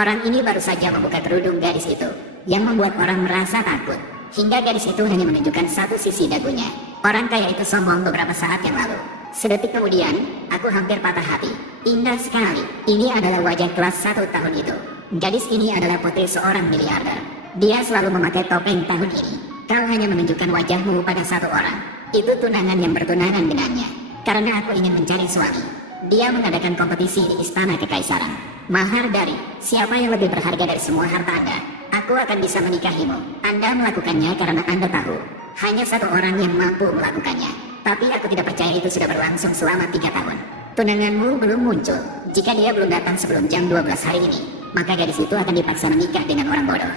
Orang ini baru saja membuka kerudung gadis itu, yang membuat orang merasa takut. Hingga gadis itu hanya menunjukkan satu sisi dagunya. Orang kaya itu sombong beberapa saat yang lalu. Sedetik kemudian, aku hampir patah hati. Indah sekali. Ini adalah wajah kelas 1 tahun itu. Gadis ini adalah putri seorang miliarder. Dia selalu memakai topeng tahun ini. Kau hanya menunjukkan wajahmu pada satu orang. Itu tunangan yang bertunangan dengannya. Karena aku ingin mencari suami. Dia mengadakan kompetisi di istana kekaisaran. Mahar dari siapa yang lebih berharga dari semua harta Anda. Aku akan bisa menikahimu. Anda melakukannya karena Anda tahu hanya satu orang yang mampu melakukannya. Tapi aku tidak percaya itu sudah berlangsung selama 3 tahun. Tunanganmu belum muncul. Jika dia belum datang sebelum jam 12 hari ini, maka gadis itu akan dipaksa menikah dengan orang bodoh.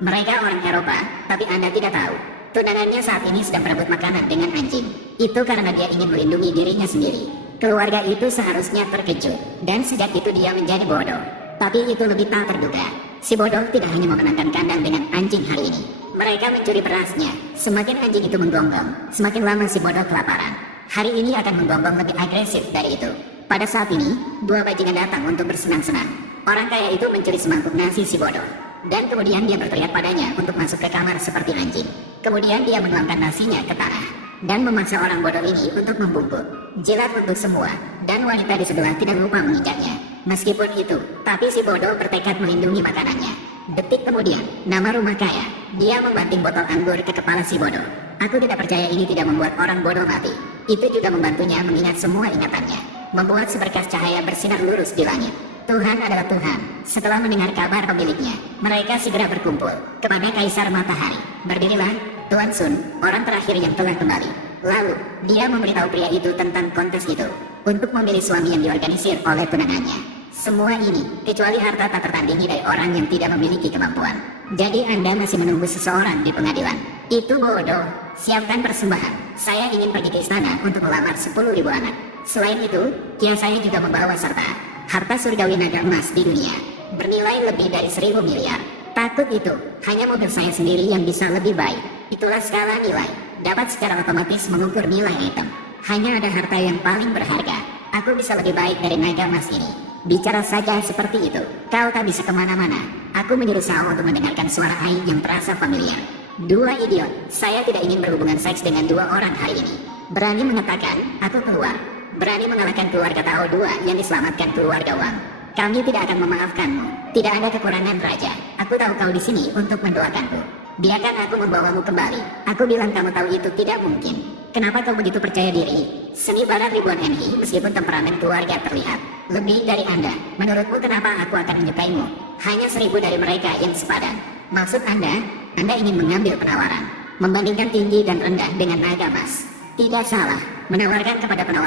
Mereka orang Eropa, tapi Anda tidak tahu. Tunangannya saat ini sedang berebut makanan dengan anjing. Itu karena dia ingin melindungi dirinya sendiri. Keluarga itu seharusnya terkejut, dan sejak itu dia menjadi bodoh. Tapi itu lebih tak terduga. Si bodoh tidak hanya memenangkan kandang dengan anjing hari ini. Mereka mencuri berasnya. Semakin anjing itu menggonggong, semakin lama si bodoh kelaparan. Hari ini akan menggonggong lebih agresif dari itu. Pada saat ini, 2 bajingan datang untuk bersenang-senang. Orang kaya itu mencuri semangkuk nasi si bodoh. Dan kemudian dia berteriak padanya untuk masuk ke kamar seperti anjing. Kemudian dia menuangkan nasinya ke tanah dan memaksa orang bodoh ini untuk membungkuk. Jilat untuk semua, dan wanita di sebelah tidak lupa menginjaknya. Meskipun itu, tapi si bodoh bertekad melindungi makanannya. Detik kemudian, nama rumah kaya, dia membanting botol anggur ke kepala si bodoh. Aku tidak percaya ini tidak membuat orang bodoh mati. Itu juga membantunya mengingat semua ingatannya, membuat seberkas cahaya bersinar lurus di langit. Tuhan adalah Tuhan. Setelah mendengar kabar pemiliknya, mereka segera berkumpul kepada Kaisar Matahari. Berdirilah, Tuan Sun, orang terakhir yang telah kembali. Lalu, dia memberitahu pria itu tentang kontes itu, untuk memilih suami yang diorganisir oleh tunangannya. Semua ini, kecuali harta tak tertandingi dari orang yang tidak memiliki kemampuan. Jadi Anda masih menunggu seseorang di pengadilan. Itu bodoh. Siapkan persembahan. Saya ingin pergi ke istana untuk melamar 10.000 anak. Selain itu, Kia saya juga membawa serta harta surgawi naga emas di dunia, bernilai lebih dari 1.000 miliar. Takut itu, hanya mobil saya sendiri yang bisa lebih baik. Itulah skala nilai, dapat secara otomatis mengukur nilai item. Hanya ada harta yang paling berharga. Aku bisa lebih baik dari naga emas ini. Bicara saja seperti itu, kau tak bisa kemana-mana. Aku menyuruh Sao untuk mendengarkan suara Ai yang terasa familiar. 2 idiot, saya tidak ingin berhubungan seks dengan 2 orang hari ini. Berani mengatakan, aku keluar. Berani mengalahkan keluarga Tao 2 yang diselamatkan keluarga Wang. Kami tidak akan memaafkanmu. Tidak ada kekurangan raja. Aku tahu kau di sini untuk mendoakanku. Biarkan aku membawamu kembali. Aku bilang kamu tahu itu tidak mungkin. Kenapa kau begitu percaya diri? Seni barat ribuan NI meskipun temperamen keluarga terlihat lebih dari Anda. Menurutmu kenapa aku akan menyukaimu? Hanya 1.000 dari mereka yang sepadan. Maksud Anda ingin mengambil penawaran, membandingkan tinggi dan rendah dengan naga emas. Tidak salah, menawarkan kepada penawar